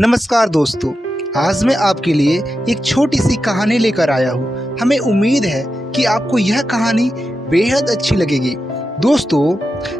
नमस्कार दोस्तों, आज मैं आपके लिए एक छोटी सी कहानी लेकर आया हूँ। हमें उम्मीद है कि आपको यह कहानी बेहद अच्छी लगेगी। दोस्तों,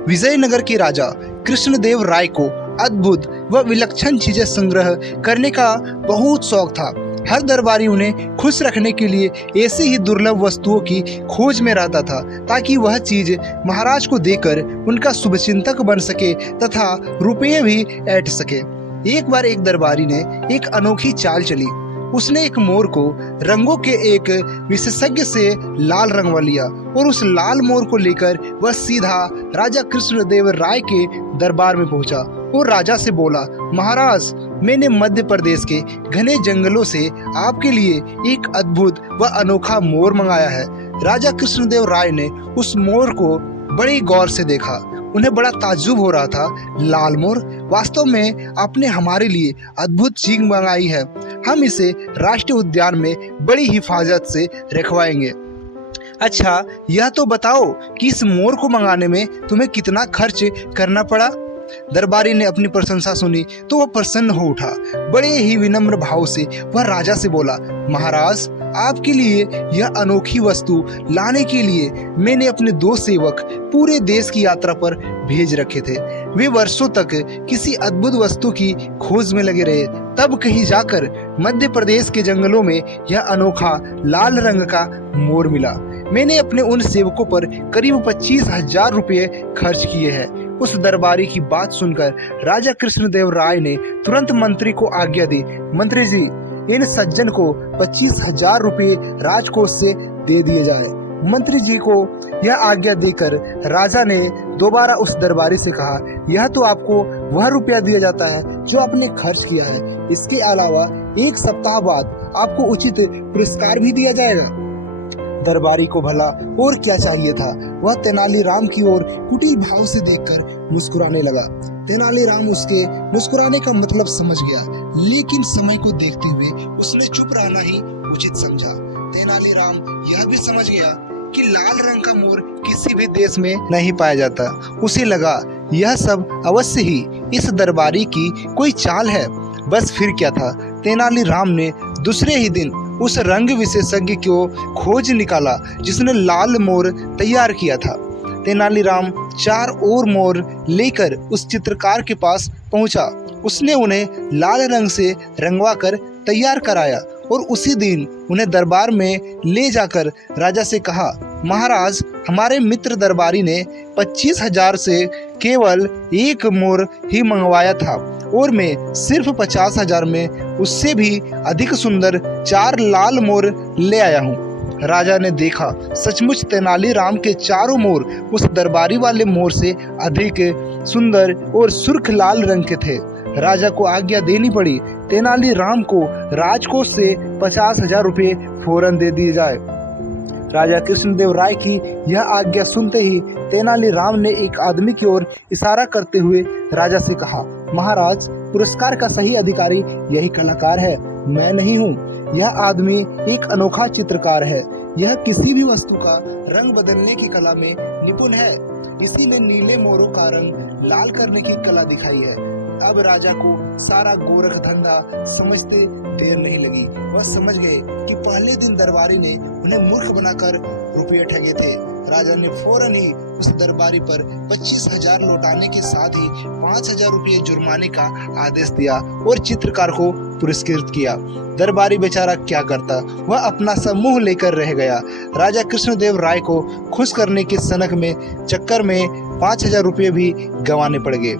विजयनगर के राजा कृष्णदेव राय को अद्भुत व विलक्षण चीजें संग्रह करने का बहुत शौक था। हर दरबारी उन्हें खुश रखने के लिए ऐसी ही दुर्लभ वस्तुओं की खोज में रहता था ताकि वह चीज महाराज को देकर उनका शुभचिंतक बन सके तथा रुपये भी ऐंठ सके। एक बार एक दरबारी ने एक अनोखी चाल चली। उसने एक मोर को रंगों के एक विशेषज्ञ से लाल रंगवा लिया और उस लाल मोर को लेकर वह सीधा राजा कृष्णदेव राय के दरबार में पहुंचा और राजा से बोला, महाराज, मैंने मध्य प्रदेश के घने जंगलों से आपके लिए एक अद्भुत व अनोखा मोर मंगाया है। राजा कृष्णदेव राय ने उस मोर को बड़ी गौर से देखा। उन्हें बड़ा ताज्जुब हो रहा था। लाल मोर, वास्तव में आपने हमारे लिए अद्भुत चीज मंगाई है। हम इसे राष्ट्रीय उद्यान में बड़ी हिफाजत से रखवाएंगे। अच्छा, यह तो बताओ कि इस मोर को मंगाने में तुम्हें कितना खर्च करना पड़ा। दरबारी ने अपनी प्रशंसा सुनी तो वह प्रसन्न हो उठा। बड़े ही विनम्र भाव से वह राजा से बोला, महाराज, आपके लिए यह अनोखी वस्तु लाने के लिए मैंने अपने 2 सेवक पूरे देश की यात्रा पर भेज रखे थे। वे वर्षों तक किसी अद्भुत वस्तु की खोज में लगे रहे। तब कहीं जाकर मध्य प्रदेश के जंगलों में यह अनोखा लाल रंग का मोर मिला। मैंने अपने उन सेवकों पर करीब 25,000 रुपये खर्च किए हैं। उस दरबारी की बात सुनकर राजा कृष्णदेव राय ने तुरंत मंत्री को आज्ञा दी, मंत्री जी, इन सज्जन को 25,000 रुपये राजकोष से दे दिए जाए। मंत्री जी को यह आज्ञा देकर राजा ने दोबारा उस दरबारी से कहा, यह तो आपको वह रुपया दिया जाता है जो आपने खर्च किया है। इसके अलावा 1 सप्ताह बाद आपको उचित पुरस्कार भी दिया जाएगा। दरबारी को भला और क्या चाहिए था। वह तेनालीराम की ओर कुटिल भाव से देखकर मुस्कुराने लगा। तेनालीराम उसके मुस्कुराने का मतलब समझ गया, लेकिन समय को देखते हुए उसने चुप रहना ही उचित समझा। तेनालीराम यह भी समझ गया कि लाल रंग का मोर किसी भी देश में नहीं पाया जाता। उसे लगा यह सब अवश्य ही इस दरबारी की कोई चाल है। बस फिर क्या था, तेनालीराम ने दूसरे ही दिन उस रंग विशेषज्ञ को खोज निकाला जिसने लाल मोर तैयार किया था। तेनालीराम 4 और मोर लेकर उस चित्रकार के पास पहुंचा। उसने उन्हें लाल रंग से रंगवा कर तैयार कराया और उसी दिन उन्हें दरबार में ले जाकर राजा से कहा, महाराज, हमारे मित्र दरबारी ने 25,000 से केवल 1 मोर ही मंगवाया था और मैं सिर्फ 50,000 में उससे भी अधिक सुंदर 4 लाल मोर ले आया हूँ। राजा ने देखा, सचमुच तेनालीराम के चारों मोर उस दरबारी वाले मोर से अधिक सुंदर और सुर्ख लाल रंग के थे। राजा को आज्ञा देनी पड़ी, तेनालीराम को राजकोष से 50,000 रुपये फौरन दे दिए जाए। राजा कृष्णदेव राय की यह आज्ञा सुनते ही तेनालीराम ने एक आदमी की ओर इशारा करते हुए राजा से कहा, महाराज, पुरस्कार का सही अधिकारी यही कलाकार है, मैं नहीं हूँ। यह आदमी एक अनोखा चित्रकार है। यह किसी भी वस्तु का रंग बदलने की कला में निपुण है। इसी ने नीले मोरों का रंग लाल करने की कला दिखाई है। अब राजा को सारा गोरख धंधा समझते देर नहीं लगी। वह समझ गए कि पहले दिन दरबारी ने उन्हें मूर्ख बनाकर रुपये ठगे थे। राजा ने फौरन ही उस दरबारी पर 25,000 लौटाने के साथ ही 5,000 रुपये जुर्माने का आदेश दिया और चित्रकार को पुरस्कृत किया। दरबारी बेचारा क्या करता, वह अपना समूह लेकर रह गया। राजा कृष्णदेव राय को खुश करने के सनक में चक्कर में 5,000 रुपये भी गंवाने पड़ गए।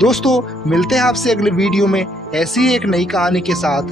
दोस्तों, मिलते हैं आपसे अगले वीडियो में ऐसी ही एक नई कहानी के साथ।